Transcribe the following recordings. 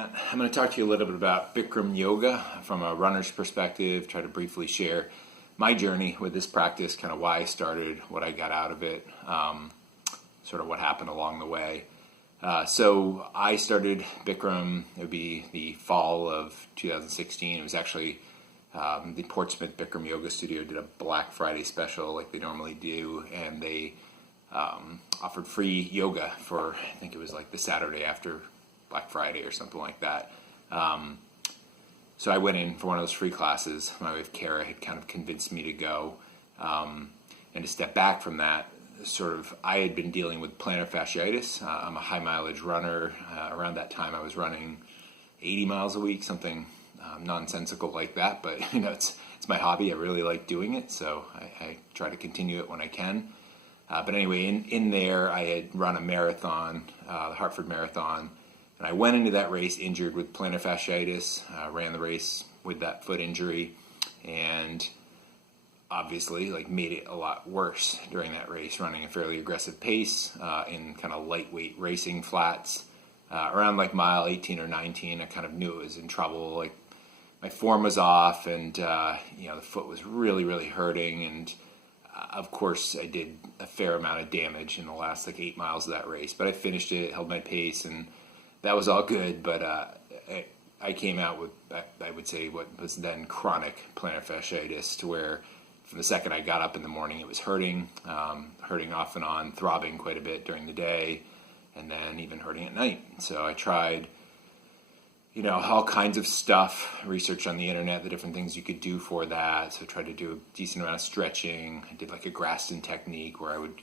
Matt. I'm going to talk to you a little bit about Bikram yoga from a runner's perspective, try to briefly share my journey with this practice, kind of why I started, what I got out of it, sort of what happened along the way. So I started Bikram, it would be the fall of 2016. It was actually the Portsmouth Bikram Yoga Studio did a Black Friday special like they normally do, and they offered free yoga for, I think it was like the Saturday after Black Friday or something like that. So I went in for one of those free classes. My wife Kara had kind of convinced me to go. And to step back from that, I had been dealing with plantar fasciitis. I'm a high mileage runner. Around that time I was running 80 miles a week, something nonsensical like that. But it's my hobby. I really like doing it, so I try to continue it when I can. But anyway, in there I had run a marathon, the Hartford Marathon. And I went into that race injured with plantar fasciitis, ran the race with that foot injury, and obviously made it a lot worse during that race, running a fairly aggressive pace in kind of lightweight racing flats. Around mile 18 or 19, I kind of knew it was in trouble. My form was off, and the foot was really, really hurting. And of course, I did a fair amount of damage in the last 8 miles of that race. But I finished it, held my pace, and that was all good, but I came out with, I would say, what was then chronic plantar fasciitis, to where from the second I got up in the morning, it was hurting off and on, throbbing quite a bit during the day, and then even hurting at night. So I tried, all kinds of stuff, research on the internet, the different things you could do for that. So I tried to do a decent amount of stretching. I did a Graston technique where I would,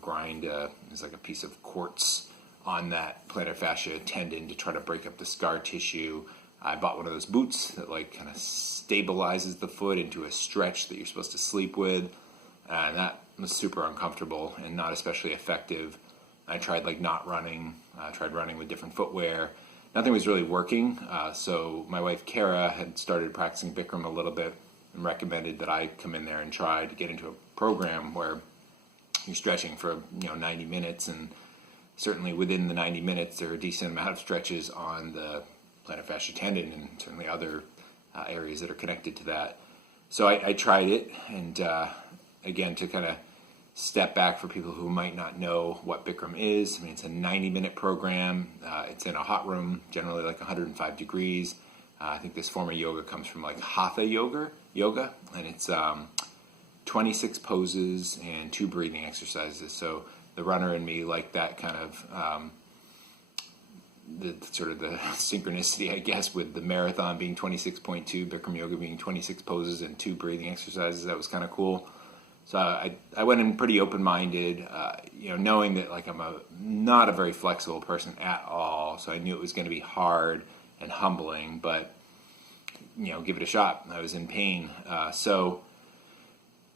grind it was a piece of quartz on that plantar fascia tendon to try to break up the scar tissue. I bought one of those boots that kind of stabilizes the foot into a stretch that you're supposed to sleep with, and that was super uncomfortable and not especially effective. I tried not running, tried running with different footwear. Nothing was really working, so my wife Kara had started practicing Bikram a little bit and recommended that I come in there and try to get into a program where you're stretching for 90 minutes, and certainly within the 90 minutes, there are a decent amount of stretches on the plantar fascia tendon and certainly other areas that are connected to that. So I tried it, and again, to kind of step back for people who might not know what Bikram is, it's a 90-minute program. It's in a hot room, generally 105 degrees. I think this form of yoga comes from Hatha yoga, and it's 26 poses and 2 breathing exercises. So the runner in me liked that kind of the synchronicity, I guess, with the marathon being 26.2, Bikram yoga being 26 poses and 2 breathing exercises. That was kind of cool. So I went in pretty open-minded, knowing that I'm not a very flexible person at all. So I knew it was going to be hard and humbling, but give it a shot. I was in pain, so.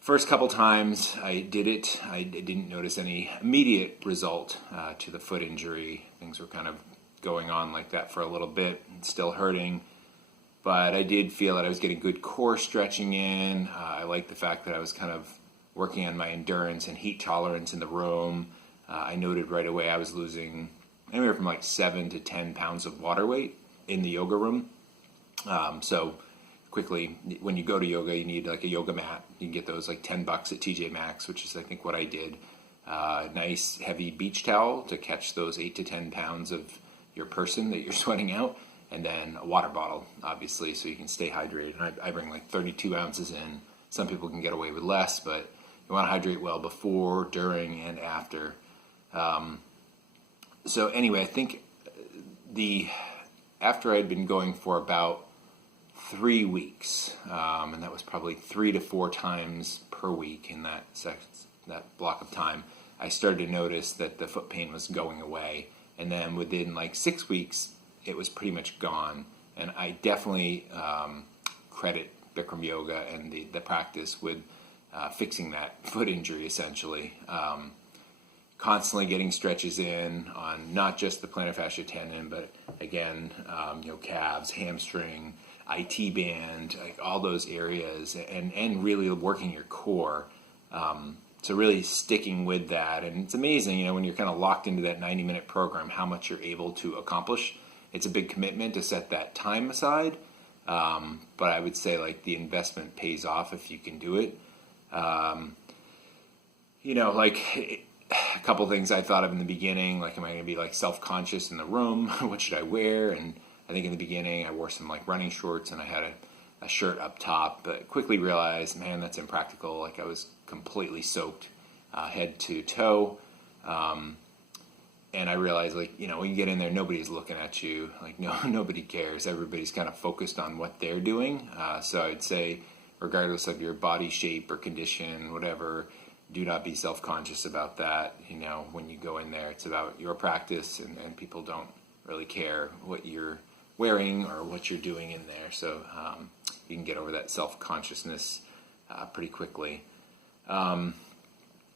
First couple times I did it, I didn't notice any immediate result to the foot injury. Things were kind of going on like that for a little bit, still hurting. But I did feel that I was getting good core stretching in. I liked the fact that I was kind of working on my endurance and heat tolerance in the room. I noted right away I was losing anywhere from 7 to 10 pounds of water weight in the yoga room. So quickly, when you go to yoga, you need a yoga mat. You can get those $10 at TJ Maxx, which is I think what I did. Nice heavy beach towel to catch those 8 to 10 pounds of your person that you're sweating out, and then a water bottle, obviously, so you can stay hydrated. And I bring 32 ounces in. Some people can get away with less, but you want to hydrate well before, during, and after. So anyway, I think after I'd been going for about 3 weeks, and that was probably 3 to 4 times per week in that block of time, I started to notice that the foot pain was going away, and then within 6 weeks, it was pretty much gone. And I definitely credit Bikram yoga and the practice with fixing that foot injury, essentially. Constantly getting stretches in on not just the plantar fascia tendon, but again, calves, hamstring, IT band, all those areas, and really working your core. So really sticking with that. And it's amazing, when you're kind of locked into that 90-minute program, how much you're able to accomplish. it's a big commitment to set that time aside. But I would say like the investment pays off if you can do it. Like a couple things I thought of in the beginning, like, am I going to be like self-conscious in the room? What should I wear? And I think in the beginning I wore some like running shorts and I had a shirt up top, but quickly realized, man, that's impractical. Like I was completely soaked head to toe. And I realized, like, when you get in there, nobody's looking at you. Like, nobody cares. Everybody's kind of focused on what they're doing. So I'd say, regardless of your body shape or condition, whatever, do not be self-conscious about that. When you go in there, it's about your practice, and people don't really care what you're wearing or what you're doing in there. So you can get over that self-consciousness pretty quickly.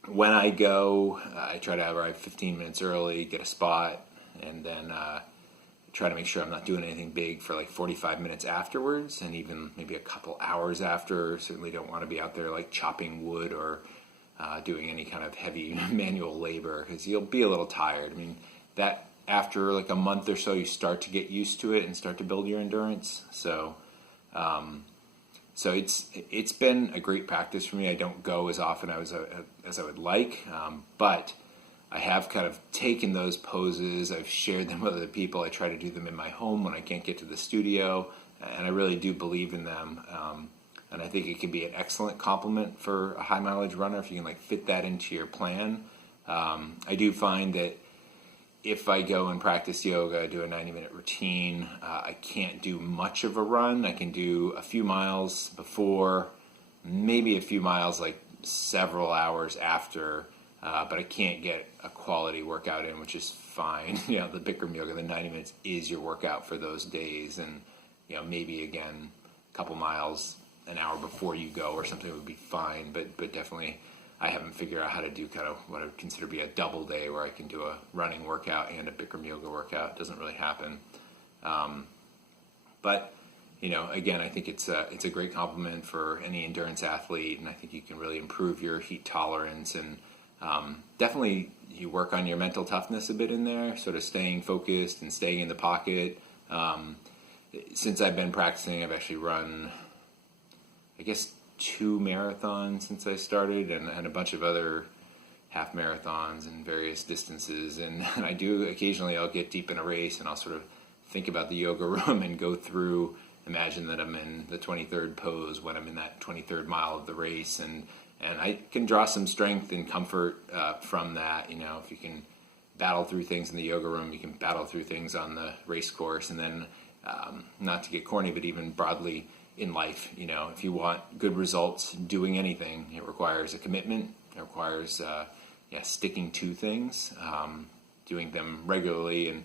When I go, I try to arrive 15 minutes early, get a spot, and then try to make sure I'm not doing anything big for like 45 minutes afterwards, and even maybe a couple hours after. Certainly don't want to be out there like chopping wood or doing any kind of heavy manual labor, because you'll be a little tired. I mean, that after like a month or so, you start to get used to it and start to build your endurance. So it's been a great practice for me. I don't go as often as I would like, but I have kind of taken those poses. I've shared them with other people. I try to do them in my home when I can't get to the studio, and I really do believe in them. And I think it can be an excellent complement for a high mileage runner if you can like fit that into your plan. I do find that if I go and practice yoga, do a 90-minute routine, I can't do much of a run. I can do a few miles before, maybe a few miles like several hours after, but I can't get a quality workout in, which is fine. The Bikram yoga, the 90 minutes is your workout for those days, and maybe again a couple miles an hour before you go or something would be fine, but definitely I haven't figured out how to do kind of what I would consider to be a double day where I can do a running workout and a Bikram yoga workout. It doesn't really happen. But again, I think it's a great complement for any endurance athlete, and I think you can really improve your heat tolerance, and definitely you work on your mental toughness a bit in there, sort of staying focused and staying in the pocket. Since I've been practicing, I've actually run, I guess, 2 marathons since I started, and a bunch of other half marathons and various distances. And I do occasionally, I'll get deep in a race and I'll sort of think about the yoga room and go through, imagine that I'm in the 23rd pose when I'm in that 23rd mile of the race, and I can draw some strength and comfort from that. If you can battle through things in the yoga room, you can battle through things on the race course. And then not to get corny, but even broadly in life, if you want good results doing anything, it requires a commitment. It requires sticking to things, doing them regularly, and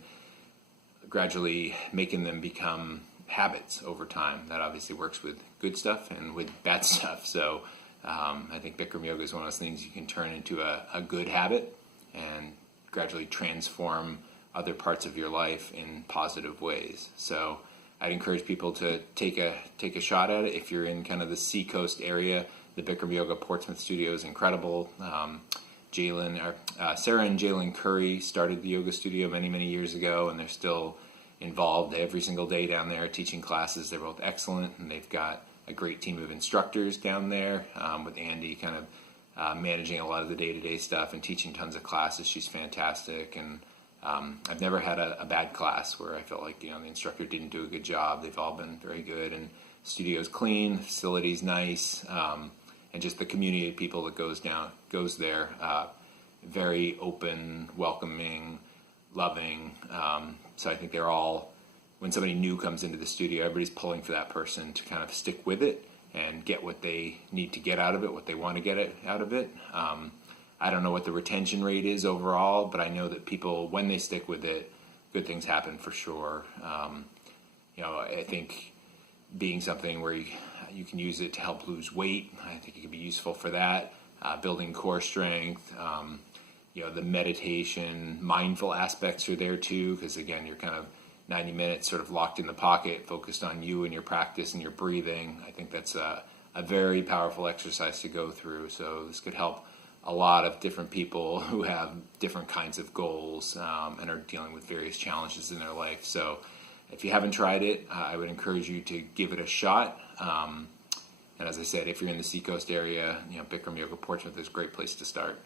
gradually making them become habits over time. That obviously works with good stuff and with bad stuff. So I think Bikram yoga is one of those things you can turn into a good habit and gradually transform other parts of your life in positive ways. So I'd encourage people to take a shot at it. If you're in kind of the Seacoast area, the Bikram Yoga Portsmouth studio is incredible. Sarah and Jalen Curry started the yoga studio many, many years ago, and they're still involved every single day down there teaching classes. They're both excellent, and they've got a great team of instructors down there, with Andy kind of managing a lot of the day-to-day stuff and teaching tons of classes. She's fantastic, and I've never had a bad class where I felt like the instructor didn't do a good job. They've all been very good, and the studio's clean, the facility's nice, and just the community of people that goes there, very open, welcoming, loving. So I think they're all, when somebody new comes into the studio, everybody's pulling for that person to kind of stick with it and get what they need to get out of it, what they want to get out of it. I don't know what the retention rate is overall, but I know that people, when they stick with it, good things happen for sure. I think being something where you can use it to help lose weight, I think it can be useful for that. Building core strength, the meditation, mindful aspects are there too, because again, you're kind of 90 minutes sort of locked in the pocket, focused on you and your practice and your breathing. I think that's a very powerful exercise to go through. So this could help a lot of different people who have different kinds of goals and are dealing with various challenges in their life. So If you haven't tried it, I would encourage you to give it a shot. And as I said, if you're in the Seacoast area, Bikram Yoga Portsmouth is a great place to start.